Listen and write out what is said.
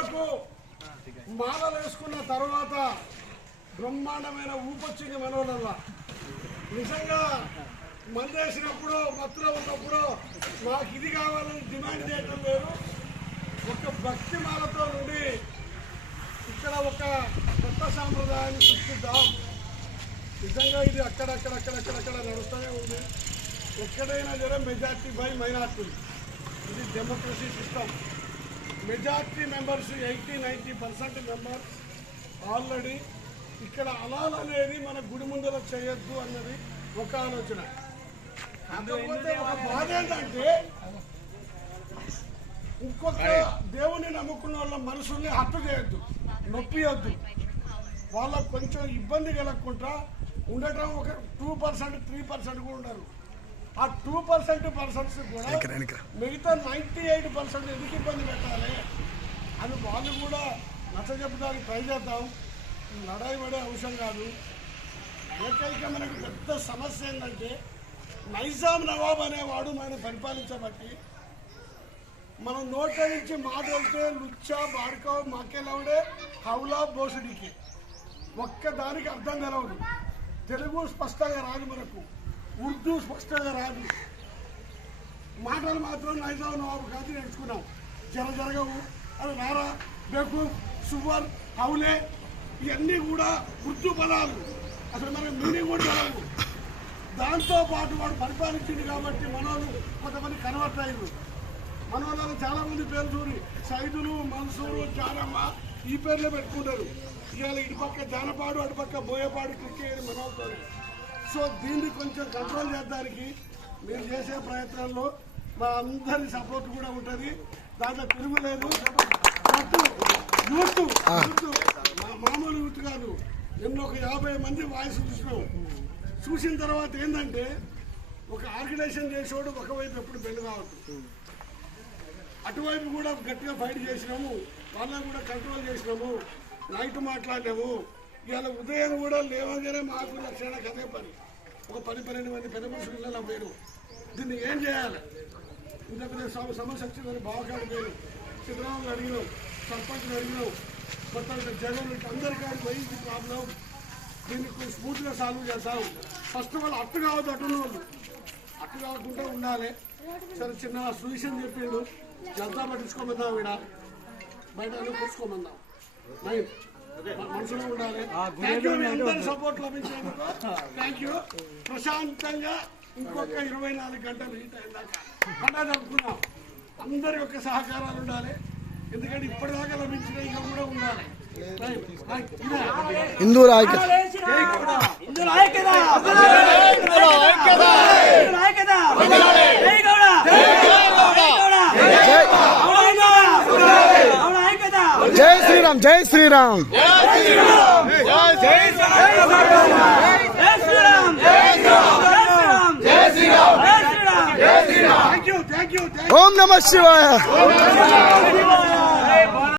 మనోళ్లకు మాలలు వేసుకున్న తర్వాత బ్రహ్మాండమైన ఊపొచ్చింది మనోళ్ళ. నిజంగా మందేసినప్పుడు మత్తులో ఉన్నప్పుడు మాకు ఇది కావాలని డిమాండ్ చేయడం లేదు. ఒక భక్తి మాలతో నుండి ఇక్కడ ఒక కొత్త సాంప్రదాయాన్ని సృష్టిద్దాం. నిజంగా ఇది అక్కడక్కడ నడుస్తూనే ఉంది. ఎక్కడైనా జర మెజార్టీ బై మైనార్టీ, ఇది democracy system. Majority members 80-90% members already ఇక్కడ అలాల్ అనేది మన గుడి ముందర చేయొద్దు అన్నది ఒక ఆలోచన. కాకపోతే ఒక బాధ ఏంటంటే ఇంకొక దేవుని నమ్ముకున్న వాళ్ళ మనసుల్ని హత్య చేయొద్దు, నొప్పియొద్దు. వాళ్ళకు కొంచెం ఇబ్బంది కలగకుండా ఉండటం. ఒక 2%-3% కూడా ఉండరు. ఆ 2% కూడా మిగతా 98% ఎందుకు ఇబ్బంది పెట్టాలి అని వాళ్ళు కూడా నచ్చజెప్పడానికి ట్రై చేద్దాం. లడాయి పడే అంశం కాదు. ఏకైక మనకు పెద్ద సమస్య ఏంటంటే నైజాం నవాబ్ అనేవాడు మనం పరిపాలించబట్టి మనం నోట్ల నుంచి మాట వెళ్తే లుచ్చా బాడుకో మాకేలావుడే హౌలా బోసుడికి ఒక్క దానికి అర్థం తెలవదు. తెలుగు స్పష్టంగా రాదు, మనకు ఉర్దూ స్పష్టంగా రాదు. మాటలు మాత్రం నైజాం నవాబు కాదు నేర్చుకున్నాం. జరగవు అది నారా బేకు సువర్ హౌలే ఇవన్నీ కూడా ఉర్దూ పదాలు, అసలు మనకు మీనింగ్ కూడా తెలవు. దాంతోపాటు వాడు పరిపాలించింది కాబట్టి మనోళ్ళు కొంతమంది కన్వర్ట్ అయ్యారు. మనోళ్ళలో చాలామంది పేరు చూరి సైదులు, మన్సూరు, జానమ్మ ఈ పేర్లే పెట్టుకుంటారు. ఇవాళ ఇటుపక్క జానపాడు, అటుపక్క బోయపాడు క్రికెట్ మనవుతారు. సో దీన్ని కొంచెం కంట్రోల్ చేయడానికి మీరు చేసే ప్రయత్నంలో మా అందరి సపోర్ట్ కూడా ఉంటుంది. దాంట్లో తిరుగులేదు. యూత్ మామూలు యూత్ కాదు. నిన్న ఒక 50 మంది వాయిస్ చూసినాం. చూసిన తర్వాత ఏంటంటే ఒక ఆర్గనైజేషన్ చేసేవాడు ఒకవైపు ఎప్పుడు బెండ్ కావద్దు. అటువైపు కూడా గట్టిగా ఫైట్ చేసినాము, వాళ్ళని కూడా కంట్రోల్ చేసినాము, నైట్ మాట్లాడినాము. ఇవాళ ఉదయం కూడా లేవగానే మాకు లక్షణానికి అదే పని. ఒక 10-12 మంది పెద్ద మనుషులు ఇళ్ళలో పోయారు. దీన్ని ఏం చేయాలి? ఇంత పెద్ద సమస్య వచ్చిందని బావకాడు పోయారు, సిద్ధరామని అడిగినాం, సర్పంచ్ని అడిగినాం, మొత్తం జగన్ అందరికీ పోయి ఈ ప్రాబ్లం దీన్ని స్మూత్గా సాల్వ్ చేస్తాం. ఫస్ట్ వాళ్ళు అట్టు కావద్దు, అటున్నోళ్ళు అట్టు కాకుండా ఉండాలి. సరే చిన్న సొల్యూషన్ చెప్పిండు, జల్దా పట్టించుకోమందాం, ఈడ బయట కూర్చుకోమందాం, మనసులో ఉండాలి. అందరి సపోర్ట్ లభించేందుకు థ్యాంక్ యూ. ప్రశాంతంగా ఇంకొక 24 గంటలు ఈ టైం దాకా పండుగ జరుపుకున్నాం. అందరి యొక్క సహకారాలు ఉండాలి. ఎందుకంటే ఇప్పటిదాకా లభించిన ఇంకా కూడా ఉండాలి. హిందూ ఐక్యత జై శ్రీరామ్, జై శ్రీరామ్, ఓం నమః శివాయ.